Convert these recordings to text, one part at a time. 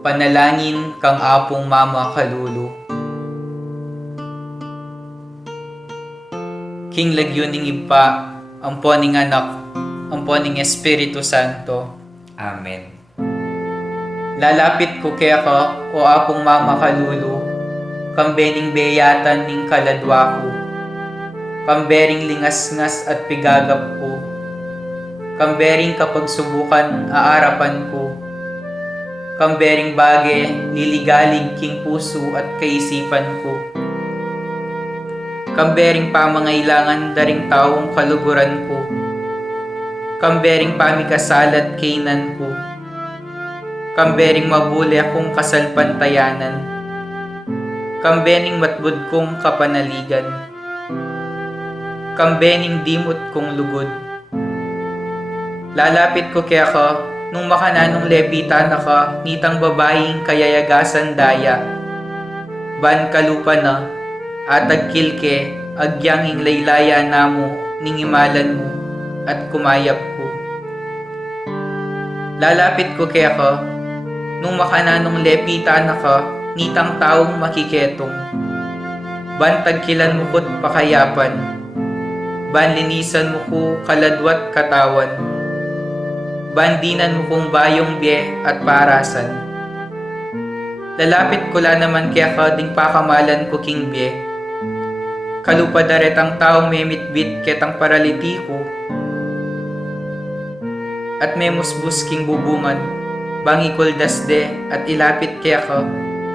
Panalangin kang apong Mama Kalulu. King lagyuning ipa, amponing anak, amponing Espiritu Santo. Amen. Lalapit ko kaya ka, o apong Mama Kalulu, kambening beyatan ning kaladwa ko, kambering lingasngas at pigagap ko, kambering kapag subukan aarapan ko, kambering bage liligalig king puso at kaisipan ko, kambering pamangailangan daring taong kaluguran ko, kambering pamikasalat kainan ko, kambering mabuli akong kasalpantayanan, kambening matbud kong kapanaligan, kambening dimot kong lugod. Lalapit ko kaya ka, nung makananong lebitan ka, nitang babaeng kayayagasan daya. Ban kalupa na, atag kilke, agyang ing laylaya namo, ningimalan mo, at kumayap ko. Lalapit ko kaya ka, nung makananong lepitan ka, nitang taong makiketong. Ban tagkilan mo ko't pakayapan, ban linisan mo ko kaladwat katawan, bandinan mo kong bayong biye at parasan. Lalapit ko la naman kaya ka ding pakamalan ko king biye. Kalupa daretang taong memitbit ketang paralitiko, at memusbus king bubungan, bangikol dasde at ilapit kaya ka,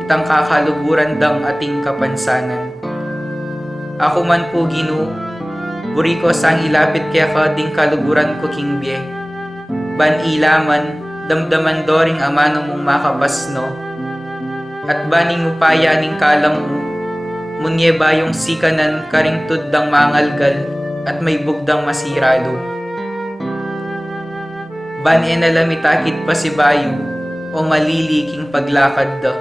itang kakaluburan dang ating kapansanan. Ako man po Ginoo, buri ko sang ilapit kaya ka ding kaluguran ko king biye. Ban ilaman, damdaman doring amano mong makapasno, at baning upaya ning kalam mo, munye bayong sikanan karing tuddang mangalgal, at may bugdang masiralo. Ban enalamitakit pa si bayo, o maliliking paglakad da.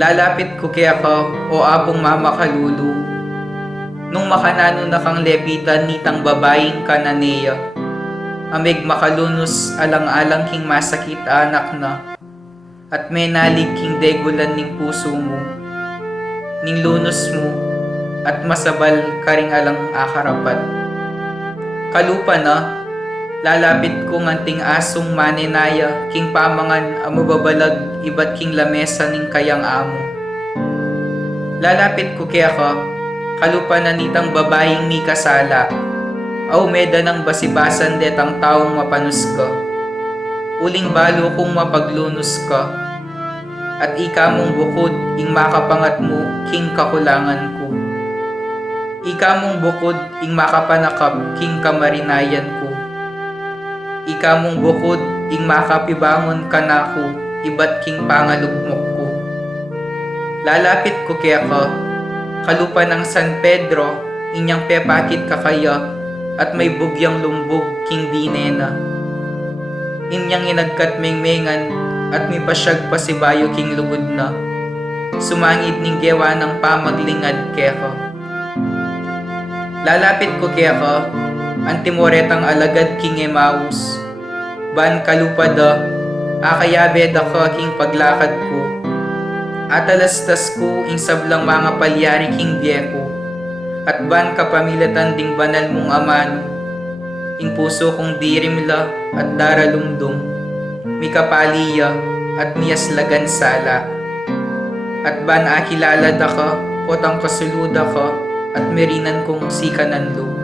Lalapit ko kaya ka, o apong Mama Kalulu, nung makanano na kang lepitan nitang babaeng kananeya, amig makalunos alang-alang king masakit anak na, at menalig king degulan ning puso mo, ning lunos mo, at masabal karing alang akarapat. Kalupa na, lalapit ko nganting asong manenaya, king pamangan amababalag ibat king lamesa ning kayang amo. Lalapit ko kaya ka, kalupa na nitang babaeng mi kasala, aw meda ng basibasan detang taong mapanus ka. Uling balo kong mapaglunos ka, at ika mong bukod ing makapangat mo king kakulangan ko. Ika mong bukod ing makapanakap king kamarinayan ko. Ika mong bukod ing makapibangon ka na ko, ibat king pangalugmok ko. Lalapit ko kaya ka, kalupa ng San Pedro, inyang pepakit kakaya, at may bugyang lumbog king dinena. Inyang inagkat mengmengan, at may pasyag pa si bayo king lugod na. Sumangit ning gewa ng pamaglingad kaya ka. Lalapit ko kaya ka, antimoretang alagad king Emmaus. Ban kalupa da, akayabe da ka king paglakad ko. Atalastas ko ing sablang mga palyari king biyeko. At ban kapamilatan ding banal mong amano, ing puso kong dirimla at daralumdum, mikapaliya at miyaslagan sala. At ban akilala da ka, potang kasuluda ka, at merinan kong sikanan lo.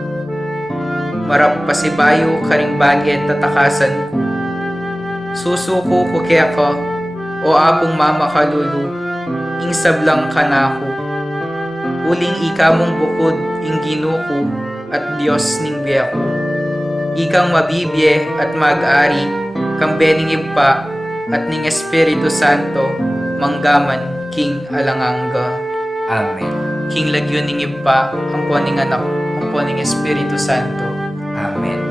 Marap pasibayo karing bagay tatakasan ko. Susuko ko kaya ka, o apong Mama Kalulu, ing sablang kanako. Uling ika mong bukod ing Ginuko at Diyos ning biyako. Ikang mabibye at mag-ari, kambening ipa at ning Espiritu Santo, manggaman king alangangga. Amen. King lagyon ning ipa, amponing anak, amponing Espiritu Santo. Amen.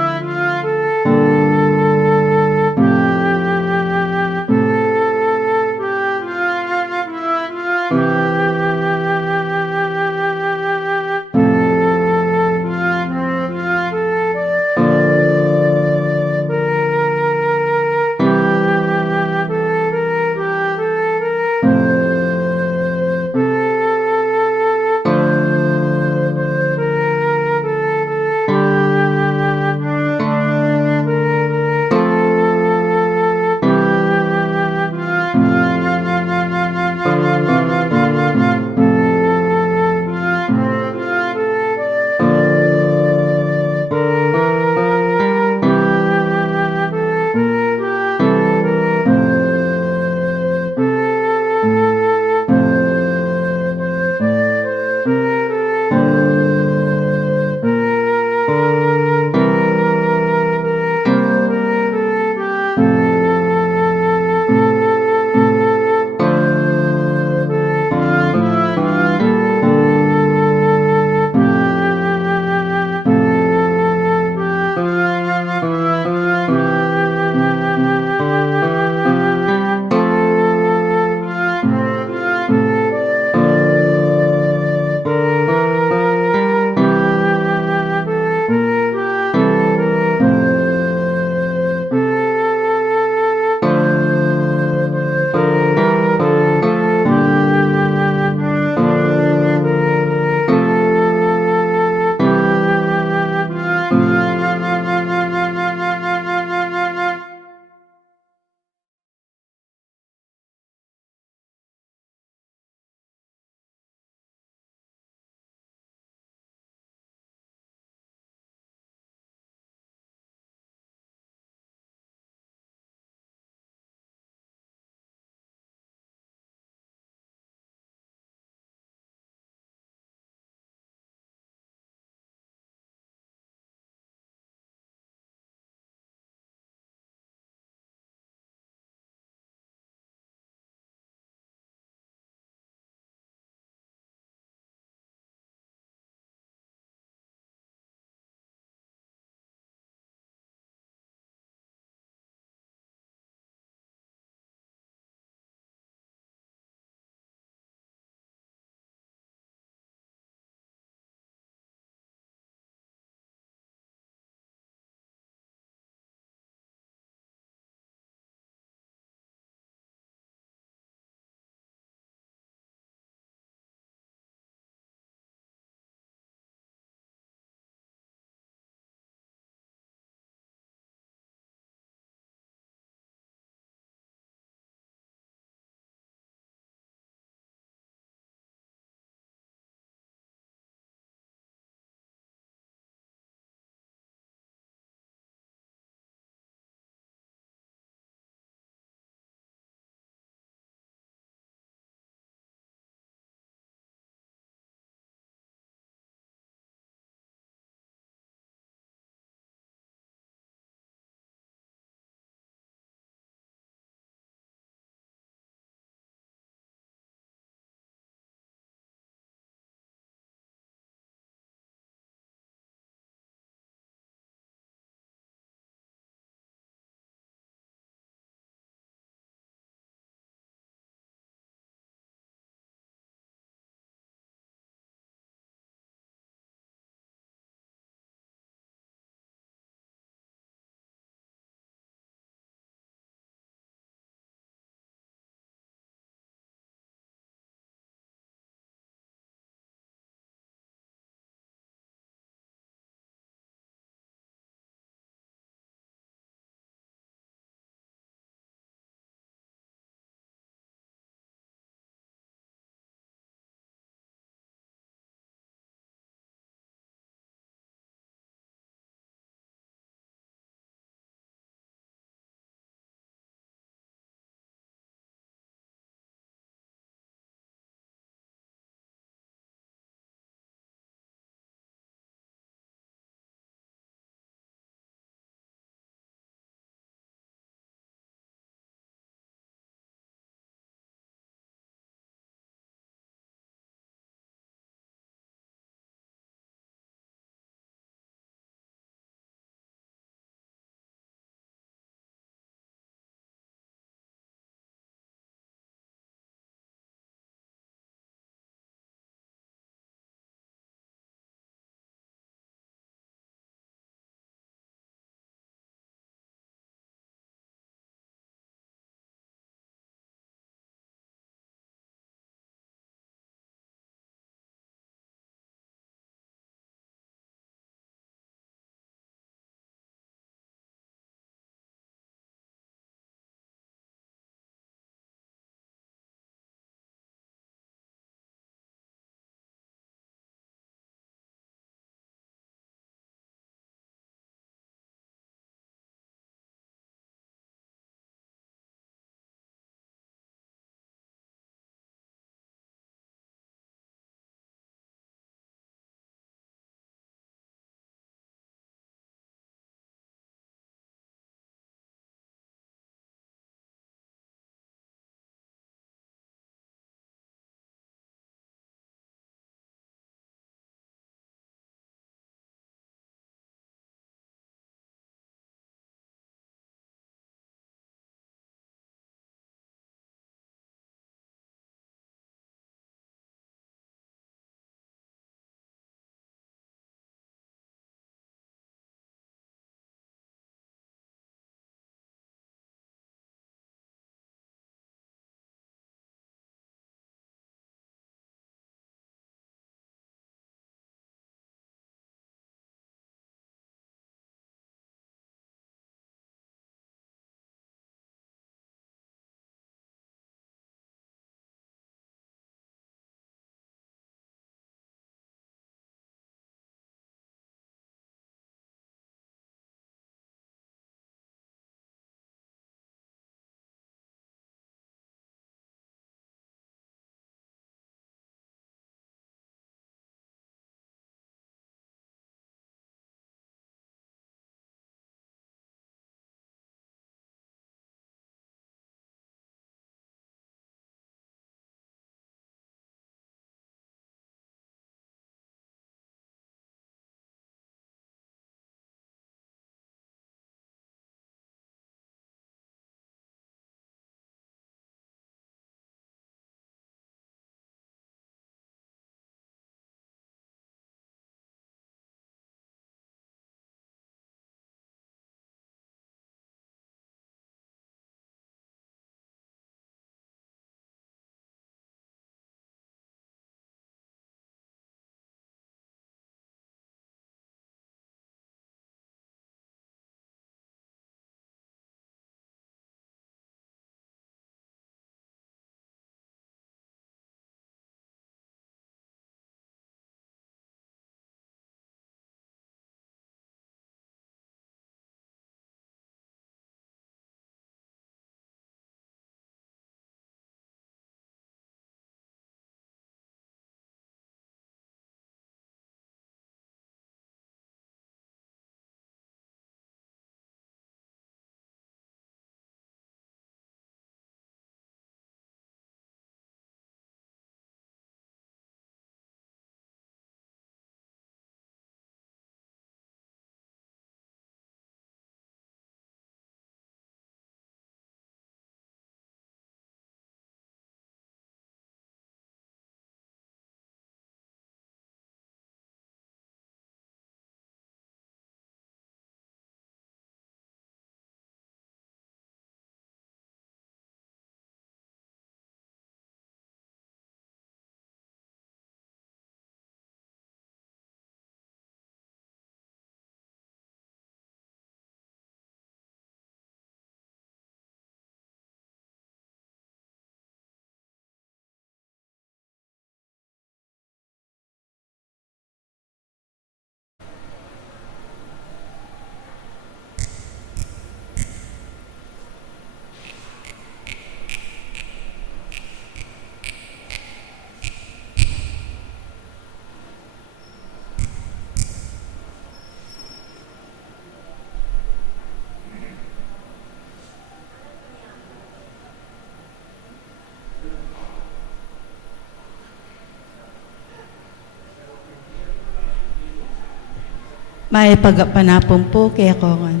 may pagapanapon po kaya kongan.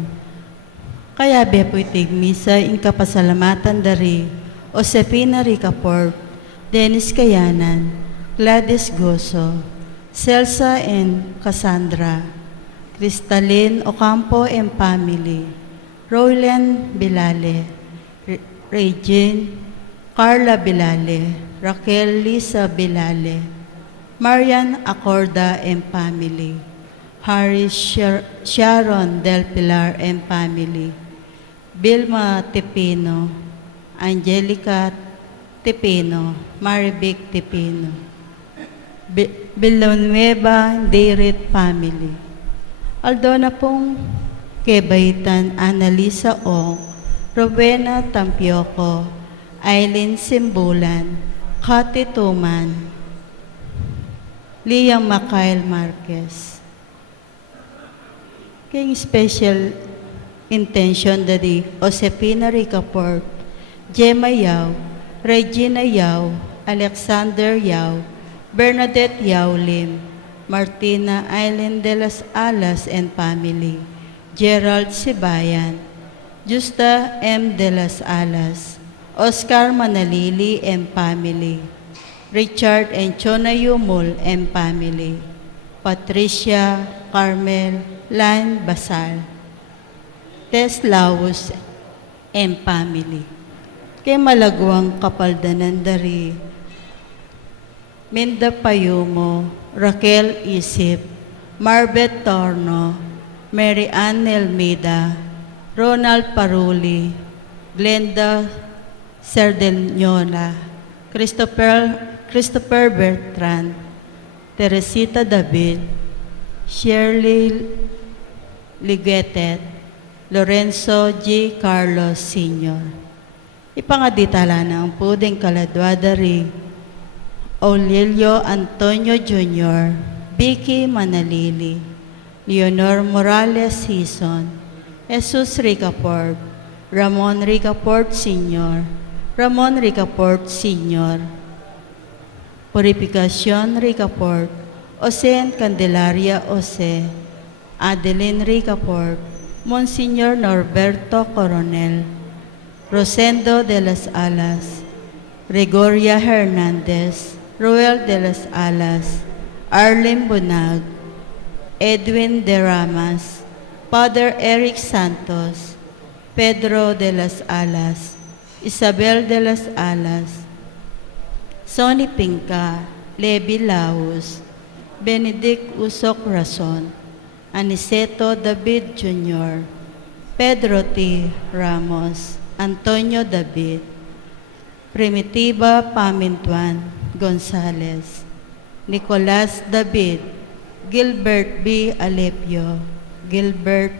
Kaya be po itig misa inka pasalamatan dari Josefina Ricaport, Dennis Kayanan, Gladys Goso, Celsa and Cassandra, Cristalyn Ocampo and family, Roylen Bilale, Regine, Carla Bilale, Raquel Lisa Bilale, Marian Acorda and family, Harry Sharon Del Pilar and family, Vilma Tepino, Angelica Tepino, Marivic Tepino, Villanueva Deirit family. Aldona pong Kebaitan Annalisa Ong, Rowena Tampioco, Eileen Simbulan, Kati Tuman, Liam Makael Marquez. King special intention dari Josefina Ricaport, Gemma Yao, Regina Yao, Alexander Yao, Bernadette Yao Lim, Martina Aileen de las Alas and family, Gerald Sibayan, Justa M. de las Alas, Oscar Manalili and family, Richard and Chona Yumul and family, Patricia Carmel Lan Basal, Tess Laus and family. Kay malagwang kapaldanan dari Minda Payumo, Raquel Isip, Marbet Torno, Mary Ann Elmida, Ronald Paruli, Glenda Cerdeñola, Christopher Bertrand, Teresita David, Shirley Liguetet, Lorenzo G. Carlos Sr. Ipangaditala na ang puding kaladwada ri Aurelio Antonio Jr., Vicky Manalili, Leonor Morales Hison, Jesus Ricaport, Ramon Ricaport Sr., Ramon Ricaport Sr., Purificación Ricaport, Jose Candelaria Jose, Adeline Ricaport, Monsignor Norberto Coronel, Rosendo de las Alas, Gregoria Hernandez, Ruel de las Alas, Arlene Bunag, Edwin de Ramas, Father Eric Santos, Pedro de las Alas, Isabel de las Alas, Sonny Pinca, Levi Laus, Benedict Usok Rason, Aniceto David Jr., Pedro T. Ramos, Antonio David, Primitiva Pamintuan Gonzales, Nicolas David, Gilbert B. Alepio, Gilbert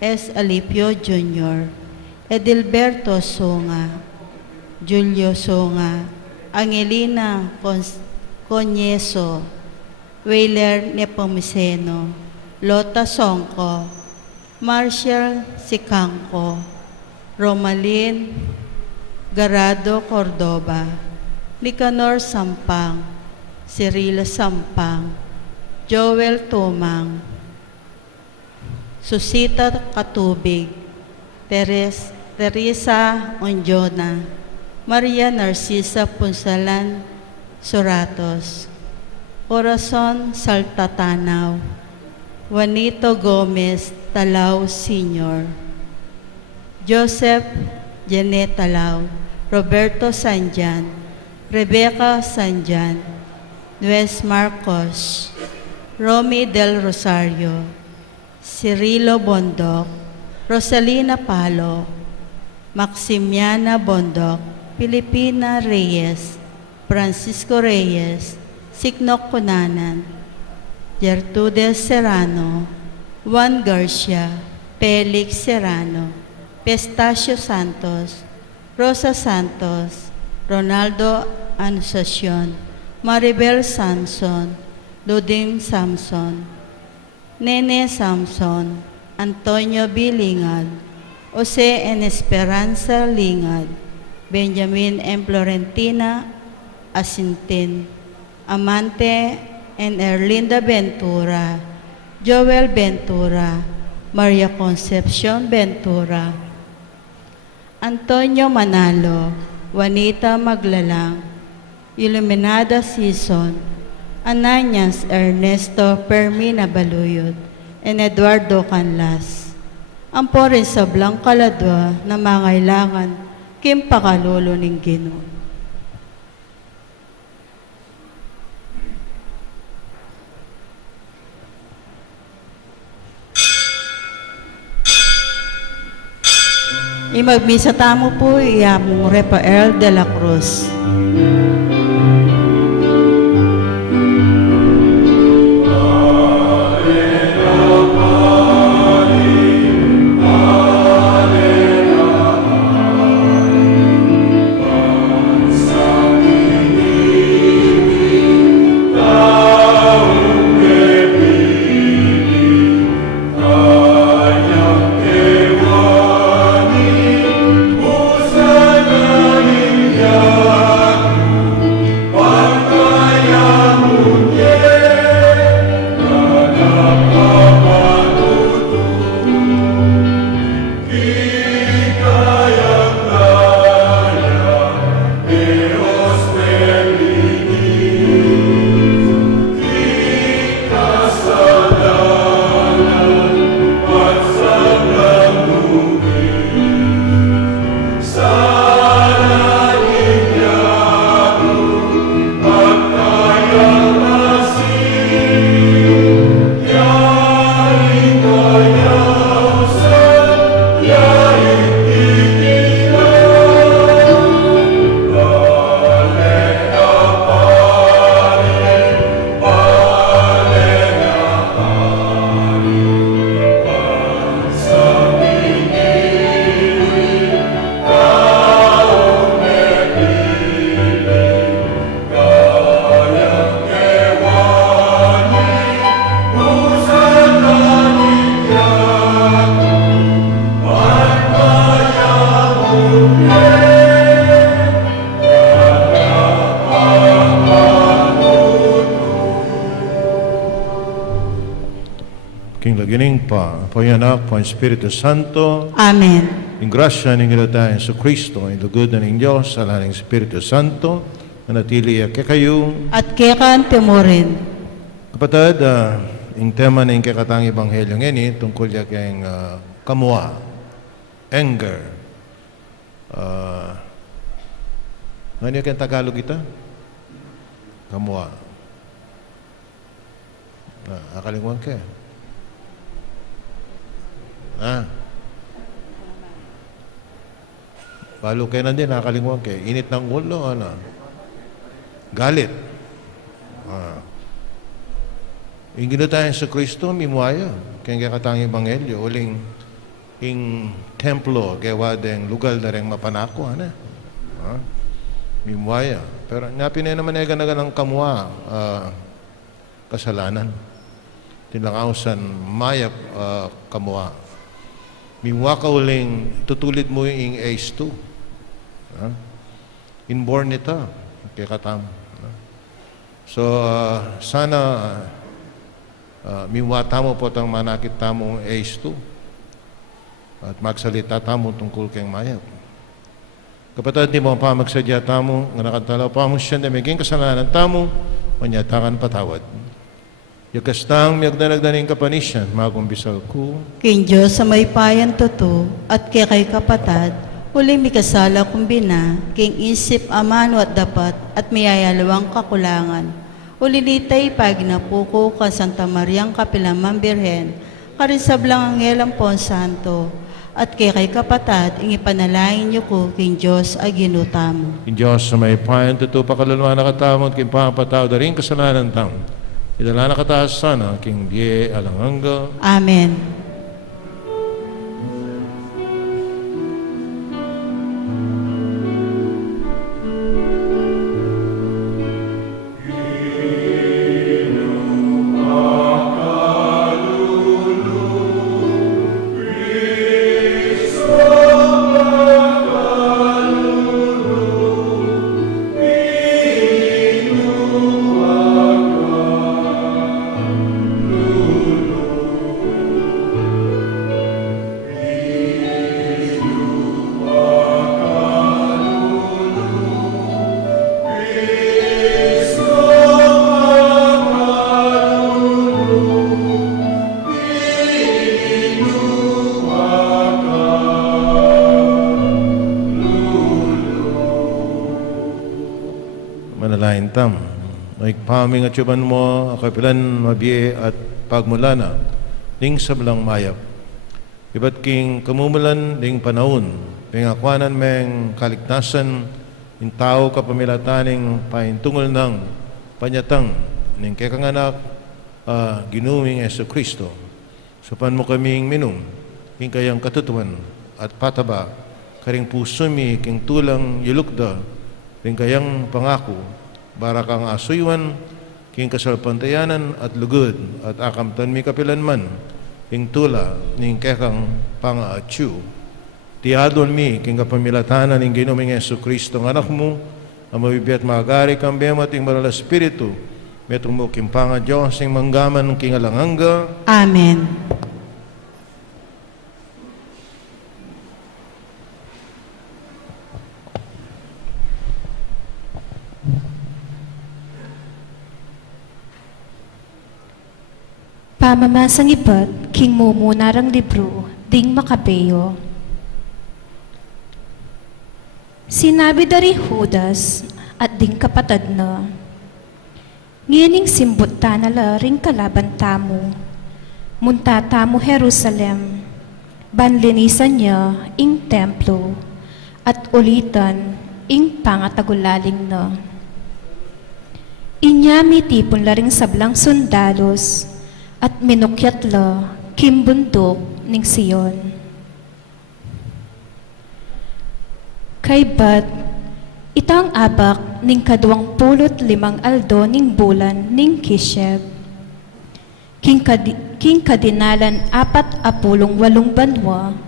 S. Alipio Jr., Edilberto Songa, Julio Songa, Angelina Conyeso, Wailer Nepomuceno, Lota Songko, Marshall Sicangco, Romalyn Garado Cordoba, Nicanor Sampang, Cirilo Sampang, Joel Tumang, Susita Katubig, Teresa Onjona, Maria Narcisa Punsalan Suratos, Corazon Saltatanaw, Juanito Gomez Talao Sr., Joseph Janet Talao, Roberto Sanjan, Rebecca Sanjan, Nuez Marcos, Romy Del Rosario, Cirilo Bondok, Rosalina Palo, Maximiana Bondok, Pilipina Reyes, Francisco Reyes, Siknok Kunanan, Gertrude Serrano, Juan Garcia, Felix Serrano, Pestacio Santos, Rosa Santos, Ronaldo Anunciacion, Maribel Samson, Ludim Samson, Nene Samson, Antonio B. Lingad, Jose N. Esperanza Lingad, Benjamin M. Florentina Asintin, Amante and Erlinda Ventura, Joel Ventura, Maria Concepcion Ventura, Antonio Manalo, Juanita Maglalang, Iluminada Season, Ananias Ernesto Permina Baluyot, and Eduardo Canlas. Ang po rin sa Blanca Ladwa na mangailangan kim pakalulo ng Ginoo. Imagbisa tamo po iyamong Rafael de la Cruz. King lagining pa, Anak, po ang Espiritu Santo, Amen. in grasya ng Ginoo sa Kristo, in lugudan ng Diyos, sa laning Espiritu Santo, na natili kayo. At kekan timorin. Kapatid, yung tema ng kakatang Ebanghelyo ngayon, tungkol kayong kamwa, anger. Ano yung Tagalog ito? Kamwa. Akalinguan ka. Balo kayo na din, nakalimutan kayo. Init ng ulo, ano? Galit. Yung ginutayan sa Kristo, mimuaya. Kaya katang Ebanghelyo, uling ing templo, gawa deng lugar na rin mapanako, ano? Mimuaya. Pero napinay naman ay ganagan ng kamwa, kasalanan. Tinlangausan, mayap kamwa. Miwa ka uling tutulid mo yung Ace 2. Inborn ito. Kaya katam. So, sana miwa tamo po itang manakit tamong Ace 2. At magsalita tamo tungkol kayong mayap. Kapatid, di mo pa magsadya tamo, nga nakatalaw pa mo siya na may kasalanan tamo, manyatakan patawad. Yakastang miyagdanagdaning kapanisyan, magumbisal ko. King Diyos sa may payan tuto, at kay kapatad, uli mi kasala kumbina, king isip amano at dapat, at miyayalawang kakulangan. Uli litay pagnapuko ka Santa Mariang Kapilamang Birhen, karisablang Angelang Pon Santo, at kay kapatad, ingipanalangin niyo ko, King Diyos, ay ginutamo. King Diyos sa may payan tuto, pakaluluwa na katamot, king papataw, daring kasalanan tamo. Idala na kataas sana, King Die Alanganga. Amen. lain tam. Maikpaming at yuban mo, akapilan mabiye at pagmulana, ding sablang mayap. Iba't king kamumulan ding panahon, pingakwanan meng kaligtasan, in tao kapamilataning paintungol ng panyatang, ning kekanganak, ginuming Yesu Kristo. Supan mo kaming minum, king kayang katutuan at pataba, karing pusumi, king tulang yulukda, ring kayang pangako, barakang asuywan, king kasalpantayanan at lugod, at akamtan mi kapilan man, king tula, ning kekang pangaatyu. Tiadon mi, king kapamilatanan, ning ginuming Yesu Kristo, ng anak mo, ang mabibiyat magari kang biyama, ting maral Espiritu, metong mo king panga Diyos, ing manggaman, king alanganga. Amen. Pamamasang ibat, king mumunarang libro, ding Makabeyo. Sinabi dari Judas at ding kapatad na, ngining simbot tanala ring kalaban tamo, munta tamo Jerusalem, banlinisan niya ing templo, at ulitan ing pangatagulaling na. Inya mitipon la ring sablang sundalos, at minukyat la kimbundok ning Sion. Kay bat, itang abak ning 25 aldo ning bulan ning Kislev. King kadinalan 48 banwa,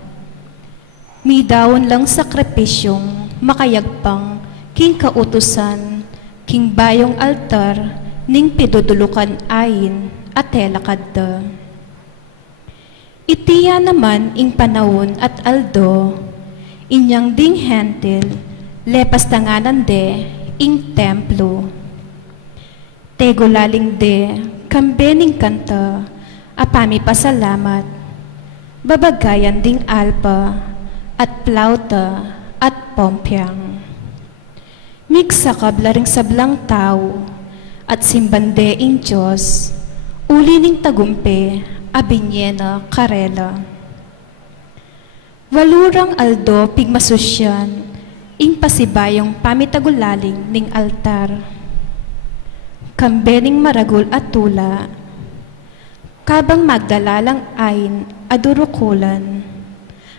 mi dawon lang sakripisyong makayagpang king kautusan, king bayong altar ning pidudulukan ayin at telakadda. Itiya naman ing panahon at aldo, inyang ding hentil, lepas tanganan de ing templo. Tegulaling de, kambening kanta, apami pasalamat, babagayan ding alpa, at plauta, at pompyang. Migsakab la ring sablang tao, at simbande ing Diyos, uli ning tagumpe, abinyena karela. Walurang aldo pigmasusyan, ing pasibayong pamitagulaling ning altar. Kambening maragul at tula, kabang magdalalang ayin adurukulan,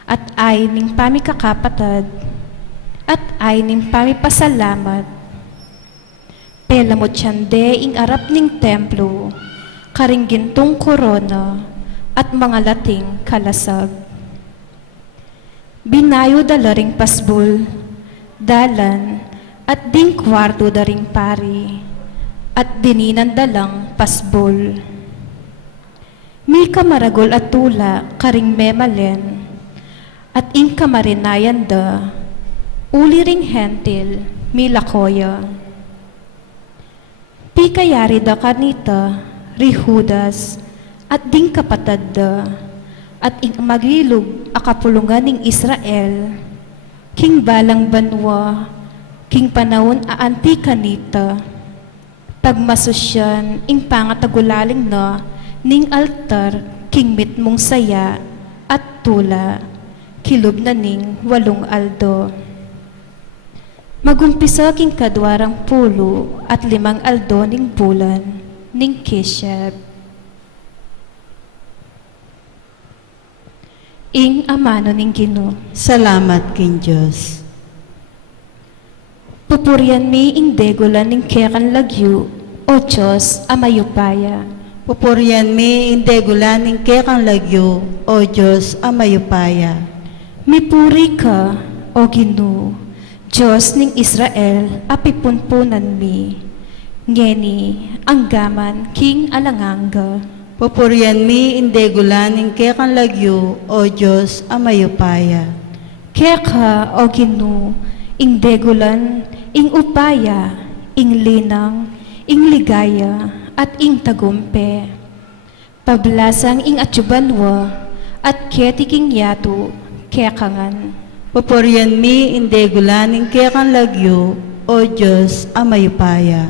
at ayin ning pamikakapatad, at ayin ning pamipasalamat. Pelamot siyande ing arap ning templo, karing gintong korona at mga lating kalasag. Binayo dalaring pasbul, dalan at ding kwarto daring pari, at dininan dalang pasbul. Mi kamaragol at tula karing memalen, at ing kamarinayan da, uli ring hentil mi lakoya. Pikayari da kanita, Judas, at ding kapatad da, at ing magilog akapulungan ning Israel, king balang banwa, king panahon aanti kanita, pagmasusyan ing pangatagulaling na, ning altar, king mitmong saya, at tula, kilub na ning 8 aldo. Magumpisa king kadwarang 10 at 5 aldo ning bulan, ning Kislev. Ing amano ning Ginoo. Salamat king Diyos. Pupurian mi ing degulan ning kekan lagyu, o Diyos amayupaya. Pupurian mi indegulan ning kekang lagyo, o Diyos amayupaya. Mipuri ka, o Ginoo, Diyos ning Israel, apipunpunan mi. Ngeni, anggaman, king alanganga. Pupurian mi indegulan ning kekang lagyo, o Diyos amayupaya. Keka, o Ginoo, ing degulan, ing upaya, ing linang, ing ligaya, at ing tagumpe. Pablasang ing atsubanwa, at ketiking yato, kekangan. Pupurian mi indegulan ning kekang lagyo, O Diyos, amayupaya.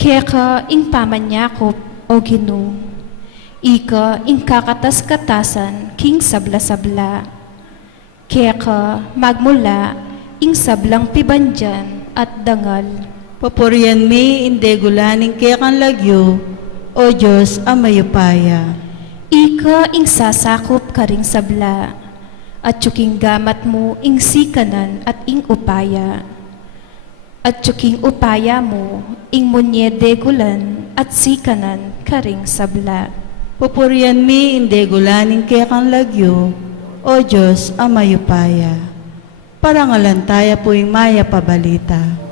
Kaya ka ing pamanyakop, o Ginoo. Ika ing kakatas-katasan king sabla-sabla. Kaya ka magmula ing sablang pibandyan at dangal. Papurian mi inde gulaning kekan lagyo, O Diyos, amayupaya. Ika ing sasakop karing sabla, at tsuking gamat mo ing sikanan at ing upaya. At tsuking upaya mo ing munye degulan at sikanan karing sabla. Papurian mi inde gulaning kekan lagyo, O Diyos, amayupaya. Parangalan tayo po yung maya pabalita.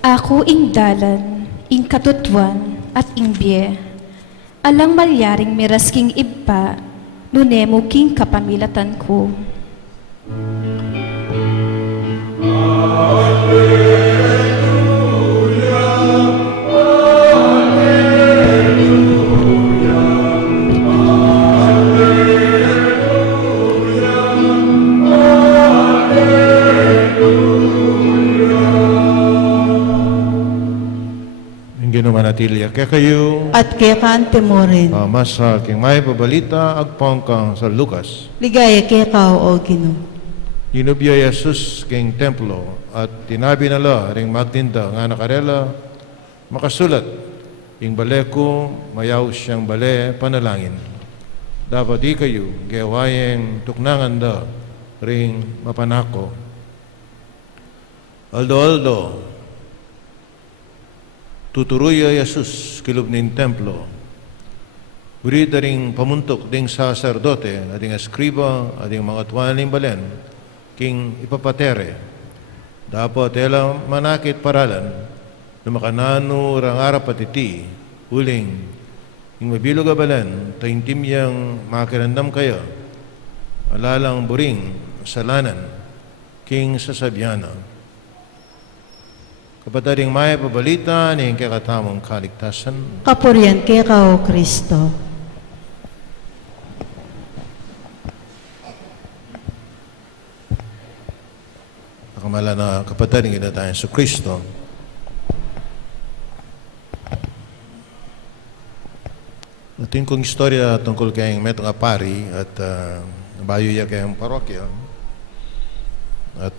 Ako ing dalan, ing katutuan, at ing biye. Alang malyaring miras king ibpa, nunemo king kapamilatan ko. Ginumanatilia kaya kayo At kekan temorin. masa king may pabalita agpong kang sa Lucas. Ligaya kekaw, O Ginoo. Ginubyo Jesus king templo at tinabi nala ring magtinda nga nakarela makasulat ing bale ko mayaw siyang bale panalangin. Dapat di kayo gawayeng tuknangan da ring mapanako. Aldo tuturuya Jesus kilub ning templo. Burida ring pamuntok ding sacerdote, ading eskriba, ading mga tuwan ning balen, king ipapatere. Dapat ela manakit paralan, na makanano rang arapat iti, huling, ing mabilog a balen, taintim yang makirandam kayo, alalang buring, salanan, king sasabyana. Kapataring may pabalita ni kakatamong kaligtasan. Kapurian kekaw, O Kristo. Nakamala na kapataring ina tayo sa Kristo. Natin kong istorya tungkol kayong metong apari at bayo ya kayong parokya. At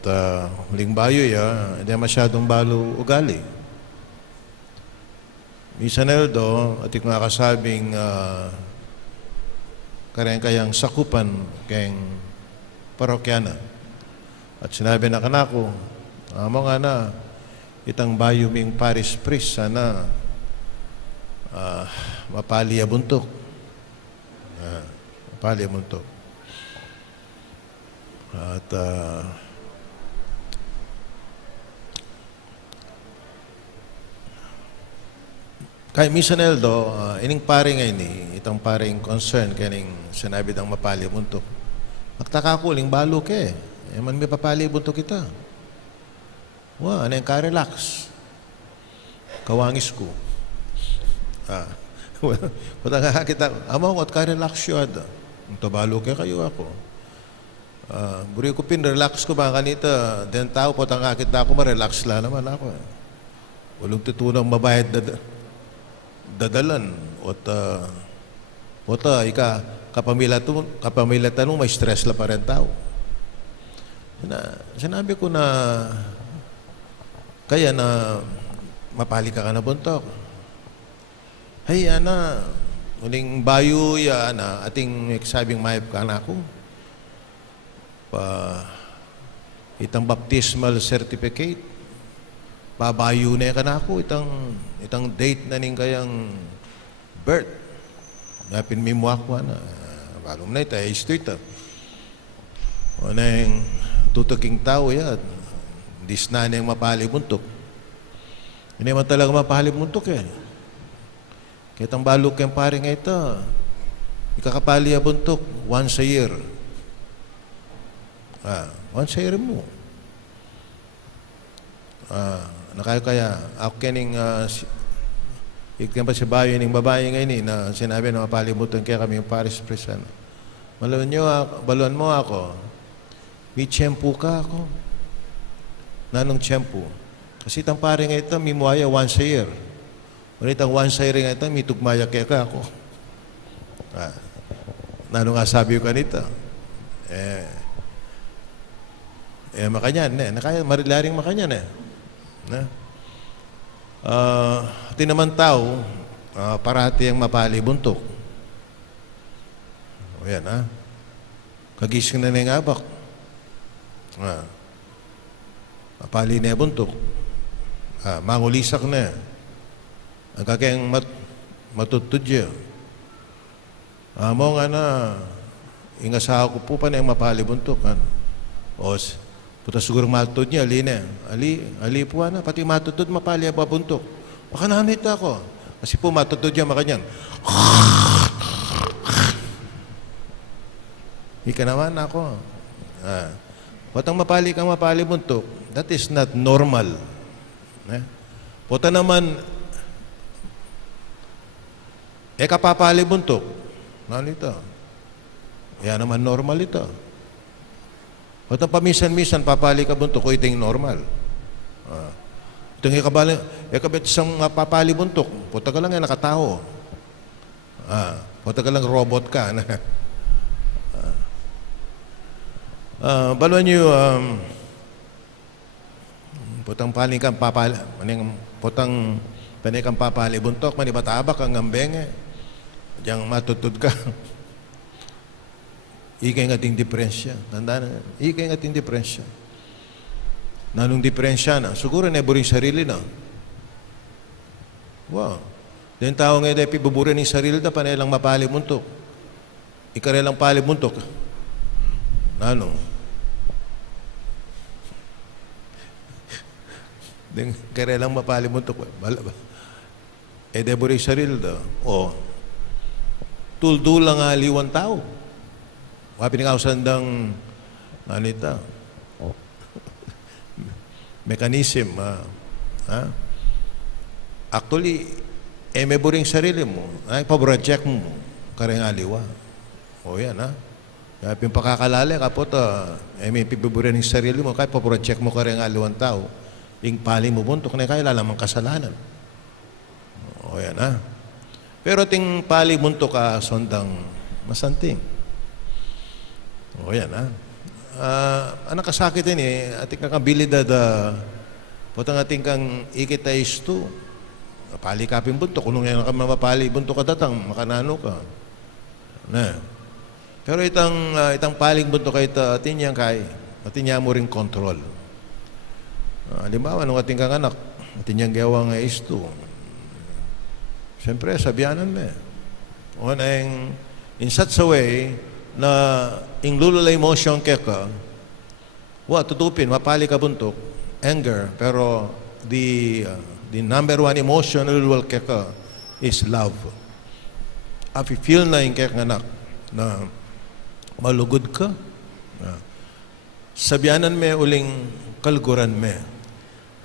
huling bayo ya, hindi masyadong balo ugali. Misa Neldo, at yung mga kasabing kayang sakupan kayong parokyana. At sinabi na kanako, amo nga na, itang bayo ming Paris priest, sana mapali a buntok. Mapali a buntok. At kay Misa Neldo, ining pari ngayon itang paring concern kaning sinabi ng mapali buntok. Magtaka ko, ling balo ke. Man may papali buntok kita. Ano yung ka-relax? Kawangis ko. Wala nga kita, amang at ka-relax yun. Ito balo ke kayo ako. Buri ko relax ko ba kanita, den tao po tang kita ako ma-relax lang naman ako. Walang tutunang mabayad dadalan at kapamilatan mo may stress la pa rin tao. Sinabi ko na kaya na mapali ka na buntok. Hey, ana, uling bayo ya, ana, ating sabing mayap ka na ako. Itang baptismal certificate. Babayo na ka na ako. Itang date na ning kayang birth. Napin mi mo ako na. Bagong na ito, street ito. O na yung tutuking tao yan. Dis na yung mapali buntok. Hindi man talaga mapali buntok eh. Kitang balok yung pari nga ito. ikakapali buntok once a year. Once a year mo. Nakaya ako kaning ikan pa si bayo ng babae ngayon na sinabi na mapali buntok kaya kami yung Paris Prison. Baluan mo ako. May tiyempo ka ako. Nanong tiyempo? Kasi itang pare nga ito, may muaya once a year. Ngunit ang once a year nga ito, may tugmaya kaya ka ako. Nanong nga sabi ko kanito? Makanyan, marilaring makanyan Ati naman tao, parati ang mapali buntok. O yan, kagising na ng abak. Mapali na buntok. Mangulisak na. Ang kakayang matutudya. Mo nga na, ingasaha ko po pa na yung mapali buntok. Puta siguro matutod niya, ali po na, pati matutod mapali ba buntok. Baka nanit ako. Kasi po matutod niya makanyan. Ika naman ako. Patang mapali kang mapali buntok, that is not normal. Puta naman, kapapali buntok. Ano ito? Yan naman normal ito. Patang pamisan-misan, papali ka buntok, o iting normal. Itong ikabit isang papali buntok, puta ka lang yan, nakatao. Puta ka lang robot ka. Baluan nyo, putang paling kang papali, putang panikang papali buntok, manibatabak ang ngambenge, diyang matutod ka. Ikay nga ting diferensya. Tandaan na, ikay nga ting diferensya. Nanong diferensya na, siguro neburing sarili na. Wow. Then tao nga dahil pibuburin ng sarili na, panilang mapali buntok. Ikarelang pali buntok. Ano? Then karelang mapali buntok. Deburi sarili na. Tuldul lang aliwan tao. Pinangausan ng anita. Mechanism. Actually, may buring sarili mo. Pabroject mo. Kareng aliwa. Yan, Kaya pinpakakalala, kapot, may pibuburin ng sarili mo, kaya paproject mo kareng aliwan tao, yung pali mo buntok na kaya lalamang kasalanan. Yan, Pero ting pali buntok ka, sondang masanting. Yan, anak kasakit din ating kang abilidad, putang ating kang ikitayis to, pali kaping buntok, kung nga ka mapali buntok ka datang, makanano ka. Pero itang paling buntok ka ito, atin niya mo rin control. Halimbawa, nung ating kang anak, atin niyang gawa nga isto. Siyempre, sabihanan mo. In such a way, na ing lululay motion ka, tutupin, mapali ka buntok, anger, pero the number one emotion na lulul ka is love. If you feel na yung kaya anak na malugod ka, sabianan me uling kalguran me.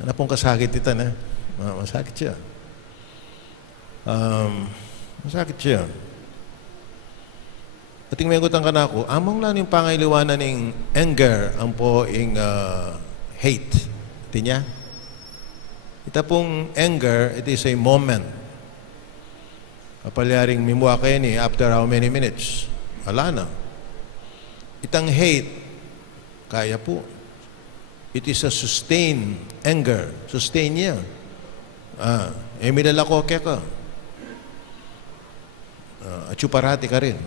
Ano pong kasakit ito na? Masakit siya. Masakit siya. Ating may gutang ka na ako, amang lang yung pangiliwanan ng anger ang po yung hate. Ito niya? Ito pong anger, it is a moment. Kapalyaring mimuha kayo after how many minutes? Wala na. Itang hate, kaya po. It is a sustained anger. Sustain niya. Minalako ka. At parati ka rin.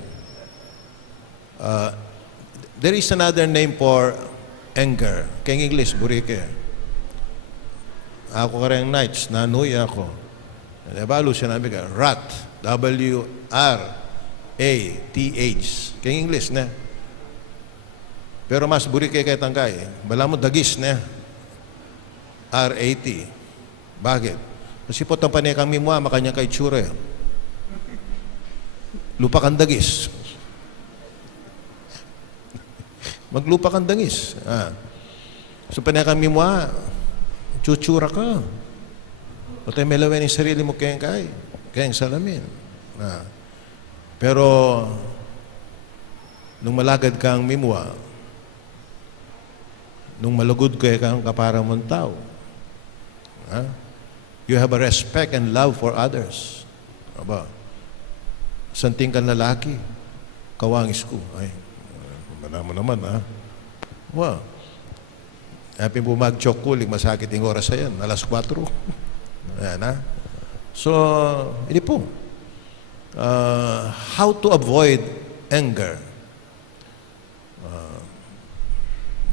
There is another name for anger. Kaya English, burike. Ako ka rin nights, nanuy ako. Balo sinabi ka, wrath. W-R-A-T-H. Kaya English na. Pero mas burike kaya tangkay. Bala mo dagis na. R-A-T. Bakit? Kasi po itong panikang mimwa, makanyang kay tsura. Lupa kang dagis. Maglupa kang dangis. So panakang mimwa, chuchura ka. O tayo melawin yung sarili mo kayang salamin. Pero, nung malagad kang mimwa, nung malugod kang kaparang mong tao, you have a respect and love for others. Aba, santing kang lalaki, kawangis ko. Ay, mana mo naman, Wow. Happy po mag-chokuling, masakit yung oras yan, alas 4. Ayan, So, hindi po. How to avoid anger.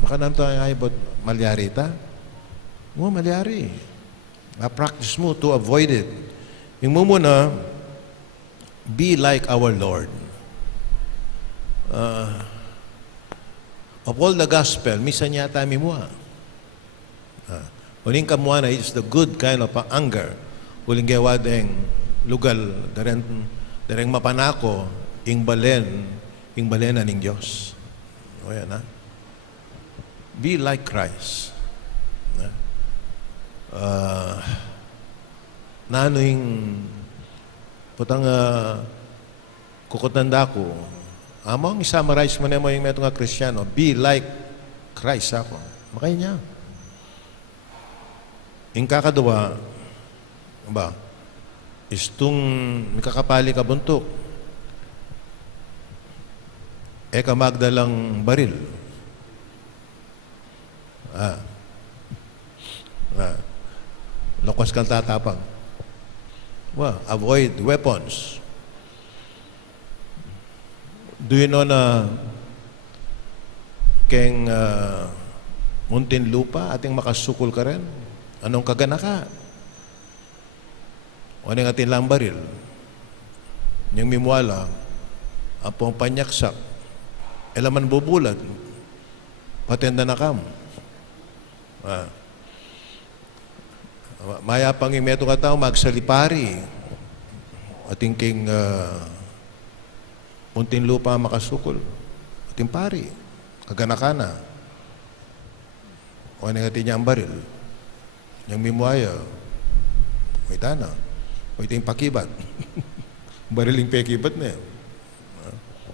Baka naman tayo ayabot, malyari ta? Malyari. Ma-practice mo to avoid it. Yung mo muna, be like our Lord. Of all the gospel, misan yata mi mo. Uling kamuha na is the good kind of anger. Uling gawa deng lugal, dareng mapanako, ing balen na ning Diyos. O yan, Be like Christ. Nano yung putang kukutanda ko, among i-summarize mo na mo yung meto nga Kristyano, be like Christ ako. Makaya niya. Yung kakadwa, is tung mikakapali ka buntok, ka magdalang baril. Lokos kang tatapang. Avoid weapons. Do you know na keng muntin lupa ating makasukol ka rin? Anong kagana ka? O anong ating lang baril? Yung mimwala, ang pong panyaksak, elaman bubulag, patenda na kam. Mayapang imeto ka tao, magsalipari. Ating king muntin lupa makasukol. Ating pari. Kaganakana. O anong ating niyang baril? Yung mimwaya, may tana. O ito yung pakibat. Bariling pakibat na yan.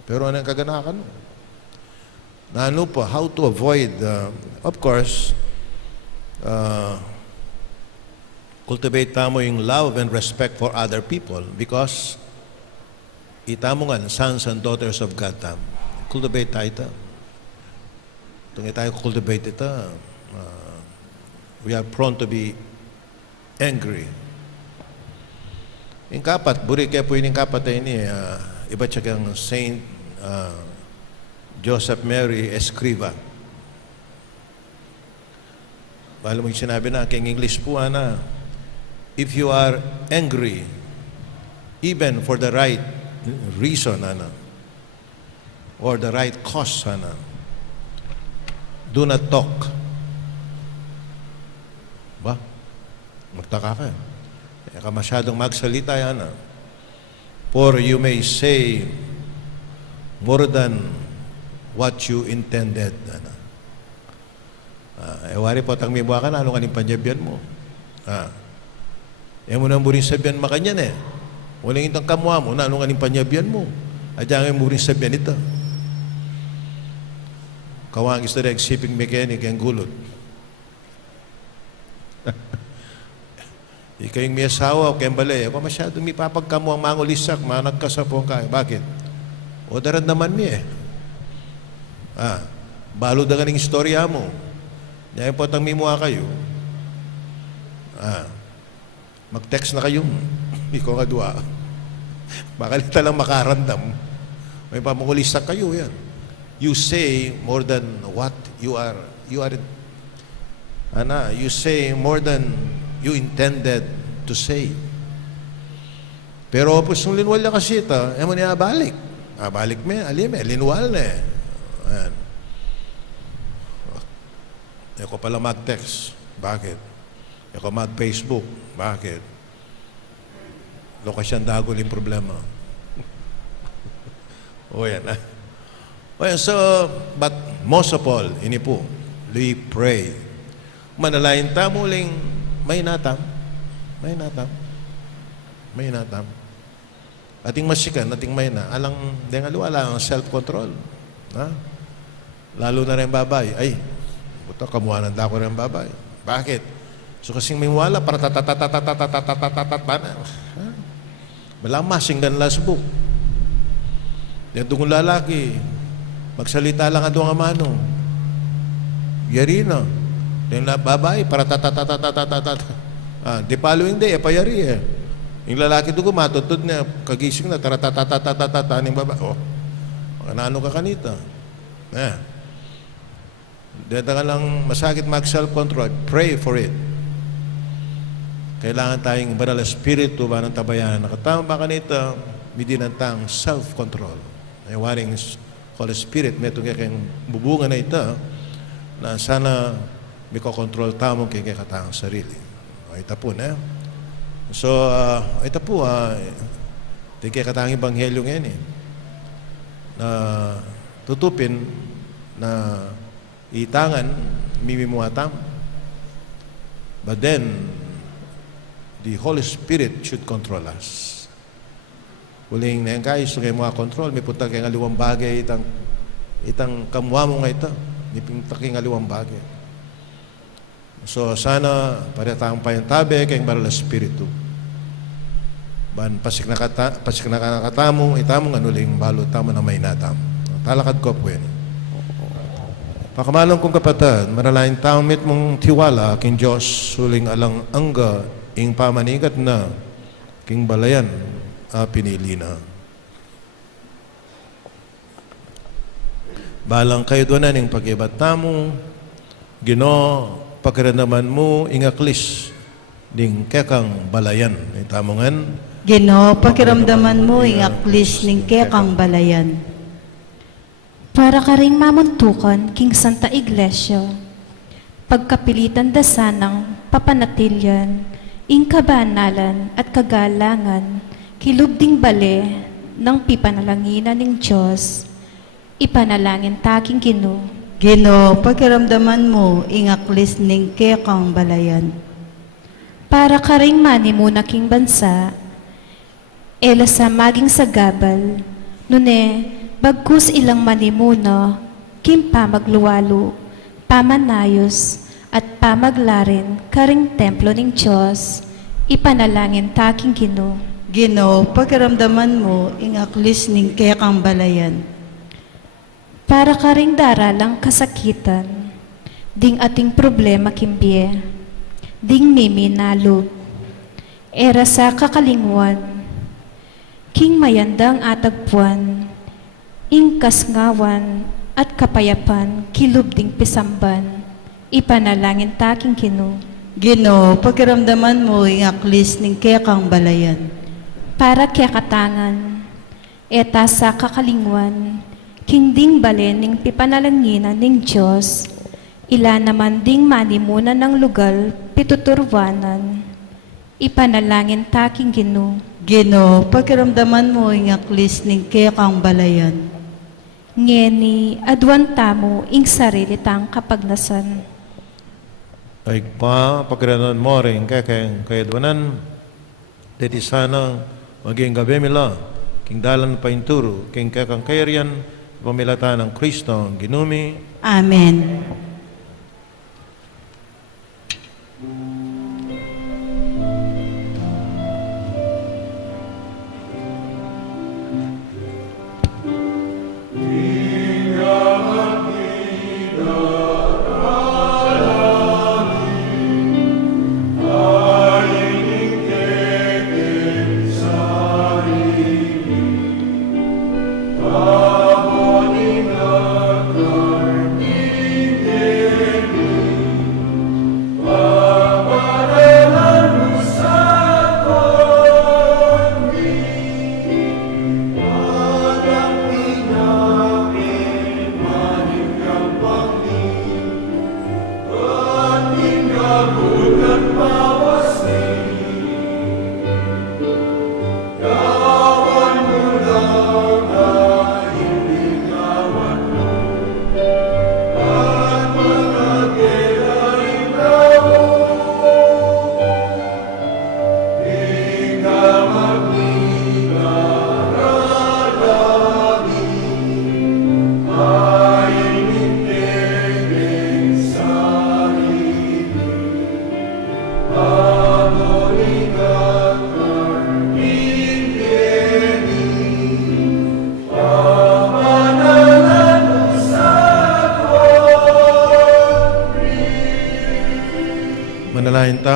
Pero anong kaganakan? Na ano pa, how to avoid, of course, cultivate tamo yung love and respect for other people because itamo nga, sons and daughters of God tam. Cultivate tayo ito. Itong tayo cultivate ito, we are prone to be angry. Yung kapat, buri kaya po yung kapat ay ini, iba siya kang Saint Joseph Mary Escriva. Balo mo yung sinabi na, kaya English po, if you are angry, even for the right reason, or the right cause, do not talk. Ba? Magtaka ka. Kaya ka masyadong magsalita yan. For you may say more than what you intended. Wari po, tang mibuha ka na, anong kaning panyabyan mo? Mo na muring sabihan makanyan Walang itang kamwa mo, na anong kaning panyabyan mo? Adyan mo muring sabihan ito. Kawang istorya, shipping mechanic, ang gulot. Ikayong may asawa, kayong balay, masyado may papagkamo ang mangulisak, managkasapong ka. Bakit? O darad naman mi balo da kaning istorya mo. Ngayon po tang mimuha kayo. Mag-text na kayo. Ikaw nga dua. Makalita lang makarandam. May pamangulisak kayo yan. You say more than what you are. You say more than you intended to say. Pero opos nung linwal niya kasi ito, mo niya balik. Balik me, alim linwal na Ayan. Ako pala mag-text. Bakit? Ako mag-Facebook. Bakit? Lokasyan dagol yung problema. O yan Well, so, but most of all, ini po, we pray. Manalain ta muling may natam. Ating masikan, ating may na. Alang, dengal wala ang self-control. Ha? Lalo na rin babay. Ay, buto, kamuhanan da ko rin babay. Bakit? So kasing may wala, para tatatatatatatatatatatat pa na. Malamasing dan lasbuk. Yan doon lalaki, magsalita lang adong amano. Yari na. Yung babae, para tatatatatatatatat. Di following day, payari eh. Yung lalaki doon matutod na, kagising na, taratatatatatatat, yung babae. Oh, ano ka kanita? Dito ka lang masakit mag-self-control. Pray for it. Kailangan tayong banal na spirito ba ng tabayanan. Nakatama ba kanita, midinantang self-control. Ay waring Holy Spirit, may itong kayang bubungan na ito, na sana may kokontrol tamo kay katang sarili. Ito po na. So, ito po, tingkay katang ebanghelyo ngayon na tutupin na itangan, mimimuatam. But then, the Holy Spirit should control us. Huling na yan guys, so kayo mga control, may punta kayong aliwang bagay, itang kamwa mo nga ito, may punta kayong aliwang bagay. So sana paretang payantabe kayong banal na Espiritu. Ban pasik nakatamo, itamong anuling balo tamo na may natam. Talakad ko po yan. Pakamalong kong kapatid, maralaing taomit mong tiwala king Diyos, suling alang angga, ing pamanigat na, king balayan, pinili na. Balang kayo doon na ning pag-ibat tamo, Ginoo, pagkaranaman mo, ingaklis, ding kekang balayan. Itamongan, Ginoo, pakiramdaman mo ing aklis ning kekang balayan. Para ka ring mamuntukan, King Santa Iglesia, pagkapilitan da sanang papanatilyan, ing kabanalan at kagalangan, kilubding bale ng pipanalanginan ng Diyos, ipanalangin taking Ginoo. Ginoo, pakiramdaman mo ing aklis ning kekang balayan. Para ka ring manimuna king bansa, ela sa maging sagabal, nune, bagkus ilang manimuna, kim pamagluwalo, pamanayos, at pamaglarin, karing templo ng Diyos, ipanalangin taking Ginoo. Ginoo, pakiramdaman mo ing aklis ning kekang balayan. Para ka ring daralang kasakitan, ding ating problema kimbye, ding miminalog, era sa kakalingwan, king mayandang atagpuan, ing kasngawan at kapayapan, kilub ding pisamban, ipanalangin taking Ginoo. Ginoo, pakiramdaman mo ing aklis ning kekang balayan. Para kaya katangan, eta sa kakalingwan, king ding balen ning pipanalanginan ning Diyos, ila naman ding manimunan ng lugar pituturwanan, ipanalangin taking Ginoo. Ginoo, pakiramdaman mo ing aklis ning kekang balayan. Ngeni adwan tamo ing sarili tang kapagnasan. ay pa, pagkaranaman mo rin kekang kayadwanan, deti sana maging gabi mila, king dalan painturo, king kekang kayarian, pamilata ng Kristo, ginumi. Amen.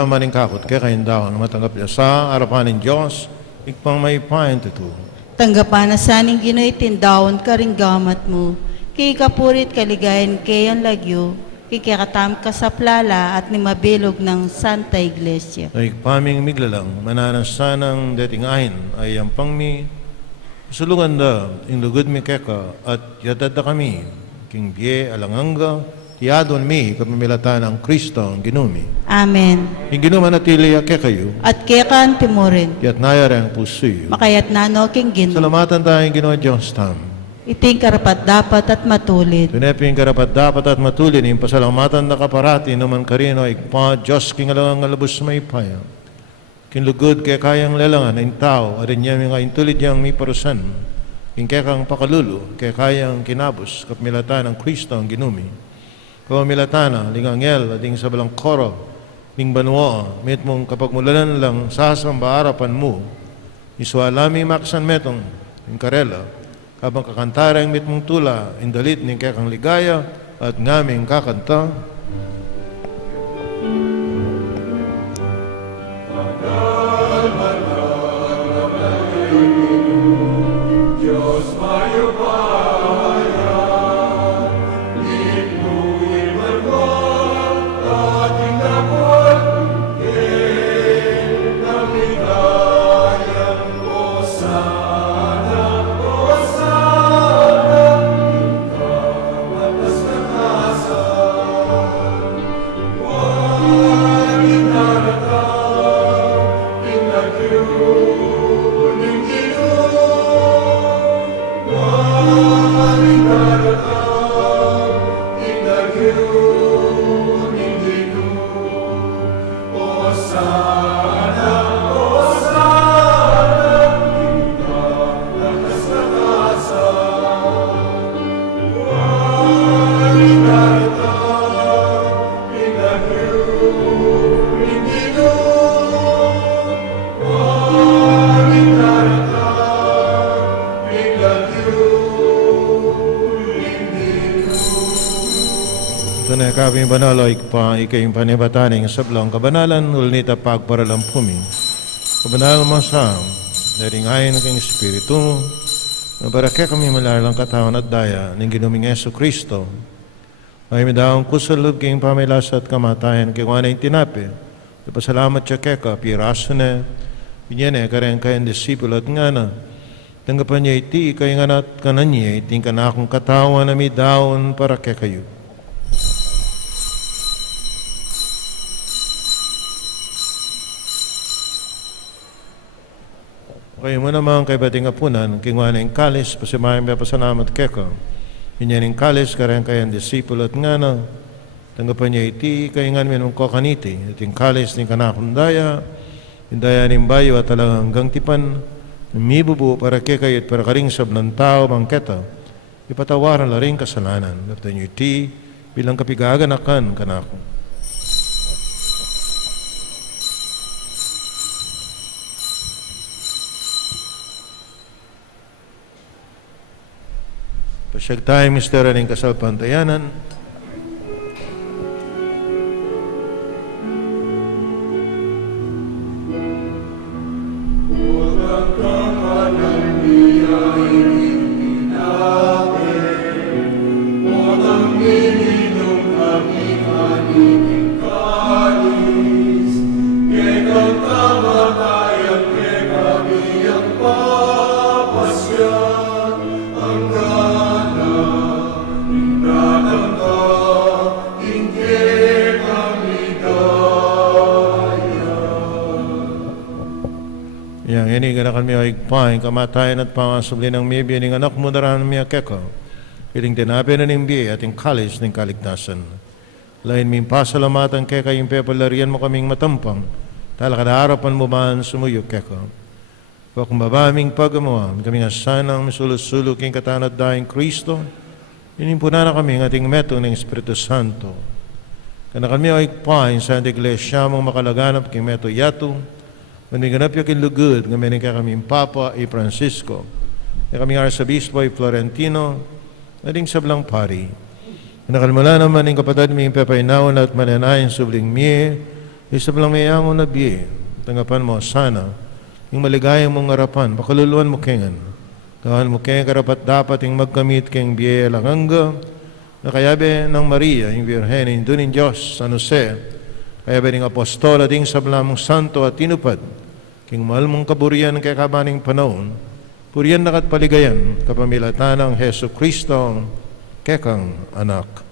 naman ng kakot kaya kayong daon na matanggap niya sa harapan ng Diyos, ikpang may payan tuto. Tanggapan na saning Ginoy tindawon ka ring gamat mo. Kay kapurit kaligayan kayan lagyo, kay katam ka sa plala at ni mabilog ng Santa Iglesia. Ay ikpaming miglalang, mananasan ng dating ahin ay ang pangmi, sulungan da, inlugod mi keka at yatad da kami, king biye alanganga, tiyadon mi kapamilatan ang Kristo ang ginumi. Amen. Yung ginuman at iliya kayo, At kekan timorin, yat nayari ang pusoy. makayat nano king Ginoy. Salamatan tayong ginawa Diyos tam. Iting karapat dapat at matulid. Pineping karapat dapat at matulin, yung pasalamatan na kaparati, naman karino, ikpa, Diyos, king alangang alabos may paya. Kinlugod kaya kayang lalangan, ang tao, at niya mga intulid niyang may parusan. King kaya kang pakalulu, kaya kayang kinabos, kapmilatan ng Kristo ang ginumi. Kapamilatana, lingangel, at ing sa balang koro, ning banwa, mit mong kapag mulalan lang, sasamba harapan mo, iswalami maksan metong, ing karela, habang kakantara ang mit mong tula, indalit ning kaya kang ligaya, at ngaming kakanta, tunay kaming banalo, ikayong panibataning sablang kabanalan, ulnita pagparalampumi. Kabanalan mo sa daringayin ng Espiritu mo, nabarake kami malalang katawan at daya ng ginuming Yesu Kristo. Ay midawang kusalog king pamilas at kamatayan kay wana yung tinapi. Pasalamat siya keka, piraso na, binyane, karen kayang disipulo at nga na. Tanggapan niya iti, ikay nga nat kanan niya, iting kanakong katawan na may daon para kekayo. Kayo mo naman kay bating apunan, kingwana yung kalis, pasimayang may pasalamat keka. Pinyan yung kalis, karen kayang disipulo at nga na. Tanggapan niya iti, kayo nga namin mong kokaniti. At yung kalis ng kanakundaya, yung daya ng bayo at talagang hanggang tipan, mibubu para kekayo at para karingsab ng tao bangketa, ipatawaran la rin kasalanan. Lapta niyo iti, bilang kapigaganakan kanako. Pasyag tayo, mistera ng kasalpantayanan. Yang ini ganakan miya igpain, kamatayan at pangasubli ng miya biya ng anak mo darahan miya keka. Iling tinabi na ng biya at yung kalis ng kaligtasan. Lain ming pasalamatan keka yung pepalarian mo kaming matampang, talakadaharapan mo man sumuyo keka. Kung babaming paggamuha, kaming asanang misulo-sulo king katanat dahing Kristo, inimpuna na kaming ating metong ng Espiritu Santo. Kanakan miya igpain sa iglesia mong makalaganap king meto yato, maniganap yung kinlugod, ngayon ka kaming Papa y Francisco, na kaming Arsabispo y Florentino, na ding sablang pari. Nakalmula naman yung kapatid ming pepainaon at mananayin subling miye, Isa lang may amo na biye, tangapan mo sana, yung maligayang mong harapan, pakaluluan mo kengan. Gawan mo kengan karapat dapat yung magkamit keng biye langangga, na kayabe ng Maria, yung Birhen, yung dunin Diyos, San Jose, kayabe ng apostol at yung sablamong santo at tinupad, king mahal mong kaburian kay kabaning panahon, puriyan nakat paligayan, kapamilatan ng Heso Kristo, kekang anak.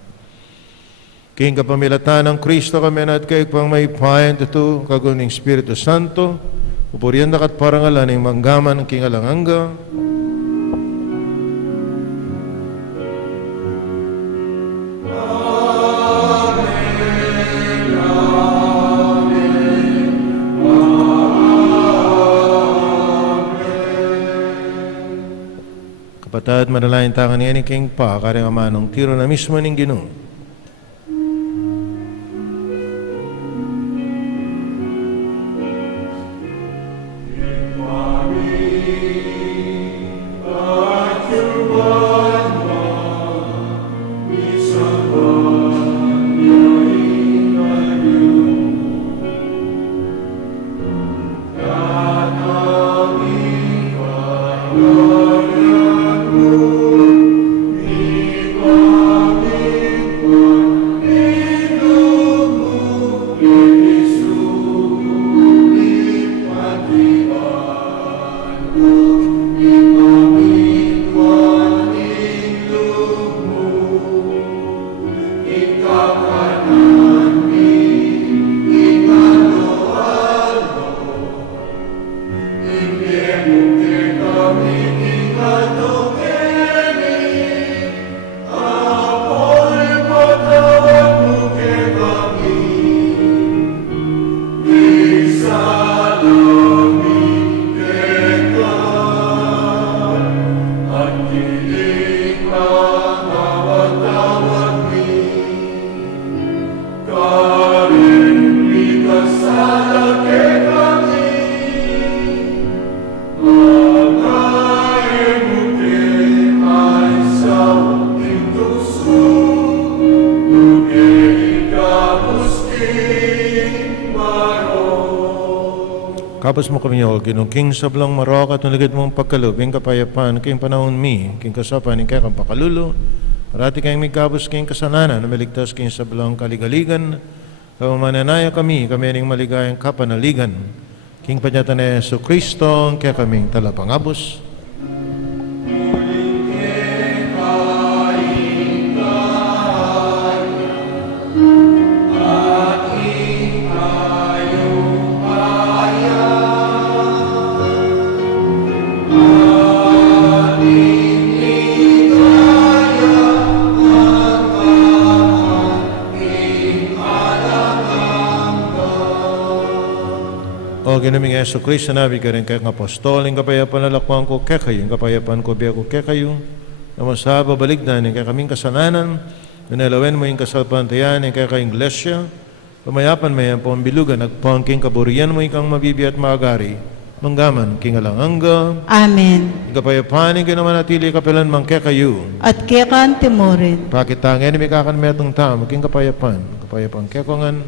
King kapamilatan ng Kristo kami at kay pang may payan tuto kaguning Espiritu Santo, upuriyan nakat parangalan ng manggaman ng king alanganga, kapatid manalain tangan niya ni king pa, karang amanong tiro na mismo ning Ginoo. Kapos mo kami yol, king sablang marok at naligid mong pagkalubing kapayapan, king panahon mi, king kasapan, king kang pakalulo, marati kayong may kapos king kasananan, na maligtas king sablang kaligaligan, kamananaya kami ning maligayang kapanaligan, king panyatan na Yesu Kristo, kaya kaming talapangabos. O ginaming Yesu Kristo, nabi ka rin kayong apostol, yung kapayapan lalakwan ko kaya kayo, yung kapayapan ko biya ko kaya kayo, na masaba baligdan, yung kaya kaming kasananan, nalawen mo yung kasalpantayan, yung kaya kayong iglesia, pamayapan mo yung pambilugan, nagpangking kaburian mo yung kang mabibi at magari, manggaman, king alanganga, Amen. yung kapayapan, yung ginaman natili kapilan mang kaya kayo, At kekan timorin. pakitangin, may kakanmetong tao, king kapayapan kaya kongan,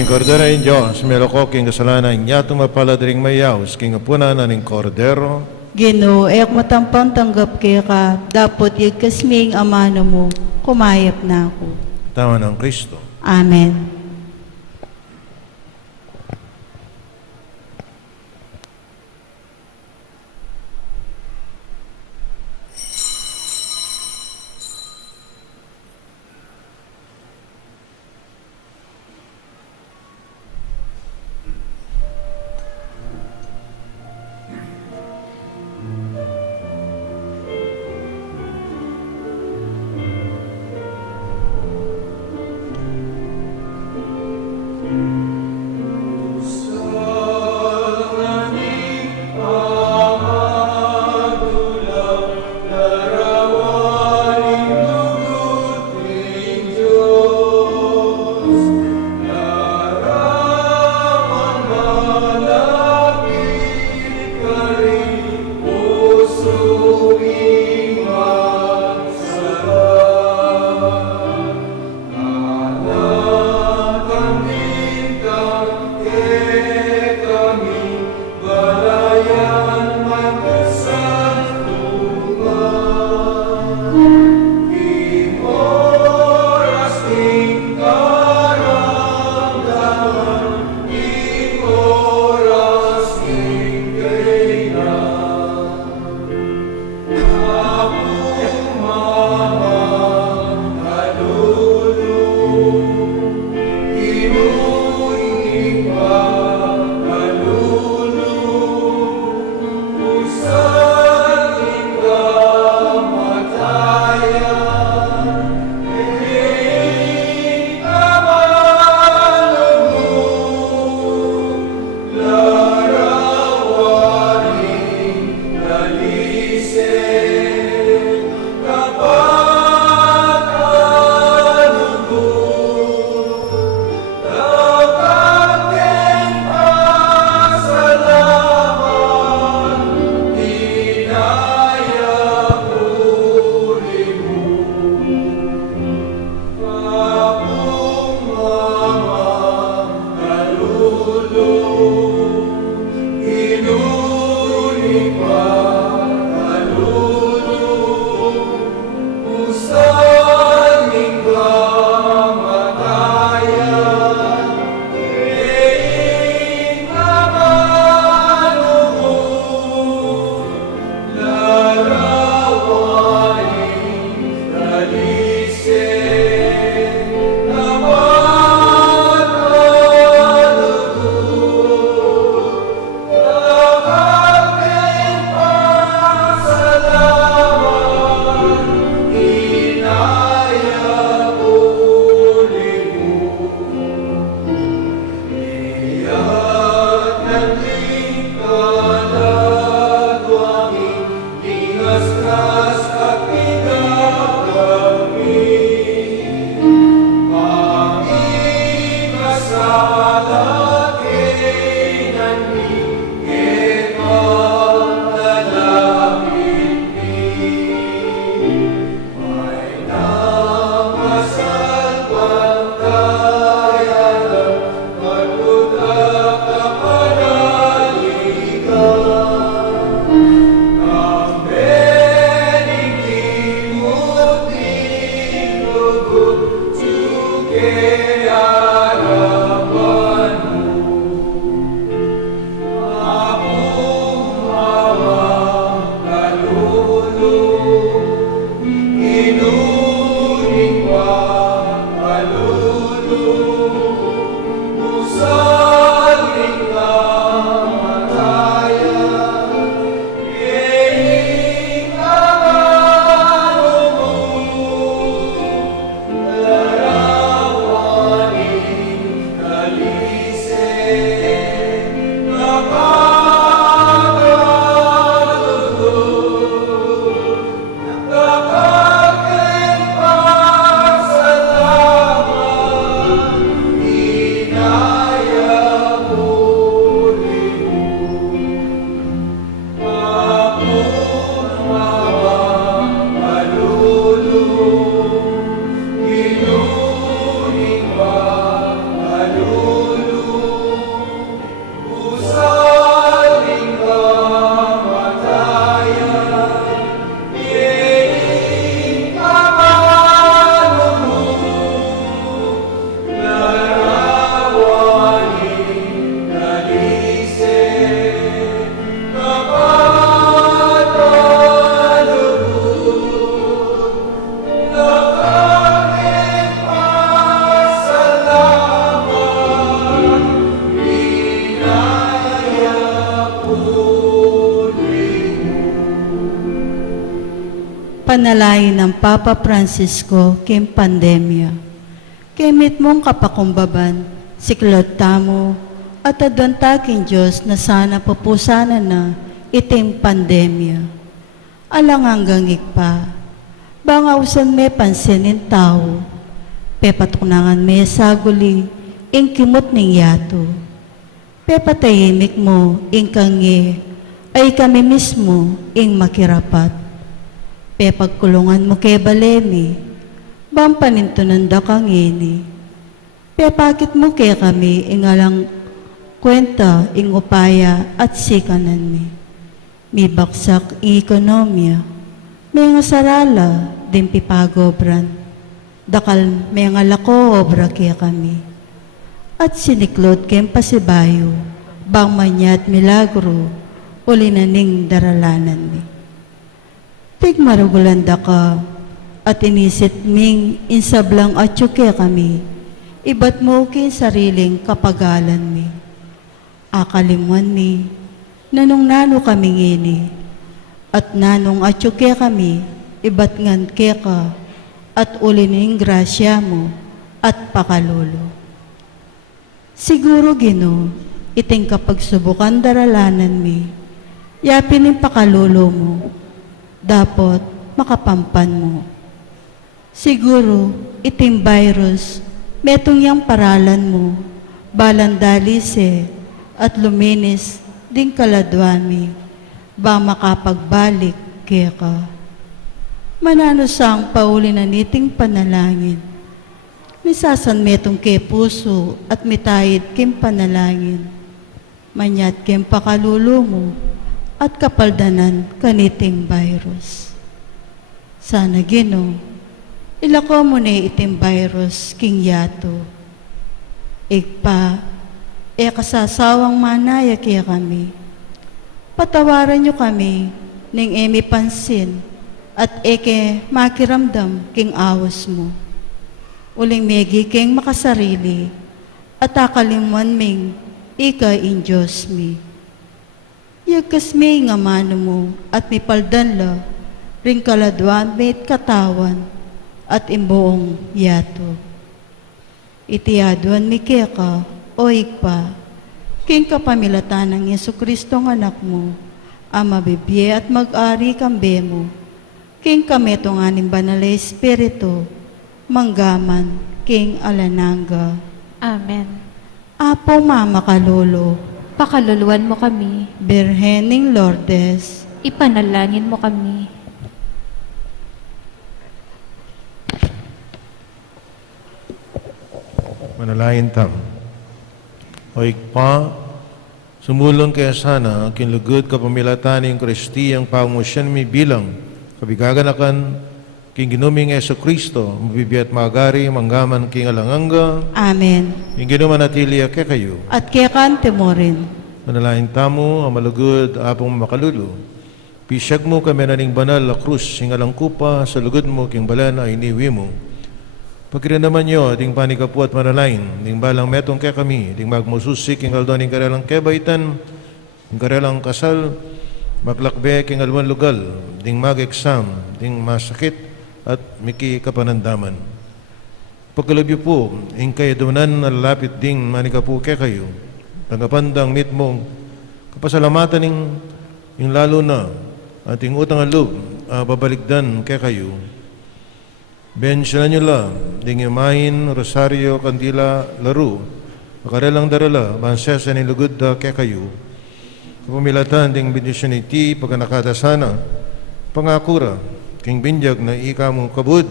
King Cordero in Diyos, meloko king kasalanan niya tumapalad ring mayaws, king apunanan ning Cordero, Ginoo, ek matampang tanggap kaya ka, dapat yagkasming amano mo, kumayap na ako. tama ng Kristo. Amen. Panalangin ng Papa Francisco kim pandemya. Kimit mong kapakumbaban, siklot tamo, at adwantaking Diyos na sana pupusanan na iting pandemya. Alang hanggang ikpa, bangawsan may pansinin tao, pepatunangan may saguli, ing kimot ning yato. Pepatahimik mo, ing kangi, ay kami mismo, ing makirapat. Pepagkulungan mo kay balemi, bampanintunan da kangini. Pepakit mo kay kami, ing alang kwenta, ing upaya, at sikanan mi. May baksak ing ekonomiya, may nga sarala, din pipagobran. Dakal may nga lako obra kaya kami. At siniklod kem pasibayo, bang manyat milagro, uli na ning daralanan mi. Tigmarugulanda ka, at inisit ming insablang atsuke kami, ibat mo kin sariling kapagalan mi. Akalimuan mi, nanong nano kami ngini, at nanong atsuke kami, ibat ngan keka, at uli ning grasya mo, at pakalolo. Siguro gino, iting kapag subukan daralanan mi, yapin yung pakalolo mo, dapat makapampan mo. Siguro, iting virus, metong yang paralan mo, balandalise, at luminis, ding kaladwami, ba makapagbalik kaya ka. Manano sang pauli na niting panalangin, misasan metong ke puso at mitayid kim panalangin, manyat kim pakalulo mo, at kapaldanan kaniting virus. Sana gino, ilako mo na iting virus king yato. Igpa, kasasawang manaya kaya kami. Patawaran nyo kami, ning emi pansin, at eke makiramdam king awas mo. Uling megi king makasarili, at akalimuan ming ika in Diyos mi. Yagkas may nga mano mo, at may paldanla, ring kaladwan may katawan, at imbuong yato. Itiyaduan mi keka, o ikpa, king kapamilatan ng Yesu Kristo ng anak mo, ang mabibye at mag-ari kambe mo, king kametong aning banal na Espiritu, manggaman, king alananga. Amen. Apo mama kalolo, Pakaluluan mo kami, Birhening Lourdes, ipanalangin mo kami. Manalangin tam. O ikpa, sumulong kaya sana ang kinlugod kapamilatan ng Kristiyang pamusyan mi bilang kabigaganakan king ginuming Yesu Kristo, mabibiyat magari, manggaman king alanganga, Amen. king ginumanatili ke kayo. At kaya kante mo rin, Manalangin tamo, ang malugod, apong makalulo. Pisag mo kami na ning banal la krus, singalang kupa, sa lugod mo, king balan ay iniwi mo. Pagkira naman nyo, ding panikapu at manalain, ding balang metong kaya kami, ding magmususik, king aldo ning karelang kebaitan, king karelang kasal, maglakbe, king alwan lugal, ding mag-exam, ding masakit, at miki kapanandaman. Pagkalabyo po, ing kayo dumanan na lalapit ding manikapu kaya kayo, tanggapandang mit mong kapasalamatan ing lalo na ating utang alub, babalikdan kaya kayo. Bensyalan nyo la, ding imahin, rosaryo, kandila, laro, makarelang darala, mansesa ni lugod da kaya kayo. Kapamilatan ding bendisyon iti, pagkanakada sana, pangakura, king binjag na ika mong kabud,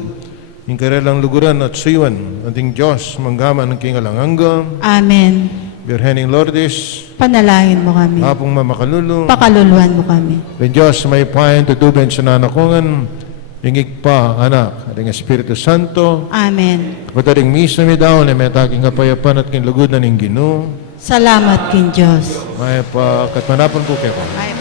ing karelang luguran at suywan, ating Diyos, manggaman king alanganga, Amen. Birhening Lourdes, Panalangin mo kami, apong mamakalulu, pakaluluan mo kami. Ben Diyos, may payan, tutuben sa nanakungan, ingig pa, anak, at ang Espiritu Santo, Amen. pataring misa mi daw, na may taking kapayapan at kinlugod na ning Ginoo, Salamat kin Diyos. may pa, katmanapon po kayo. Ay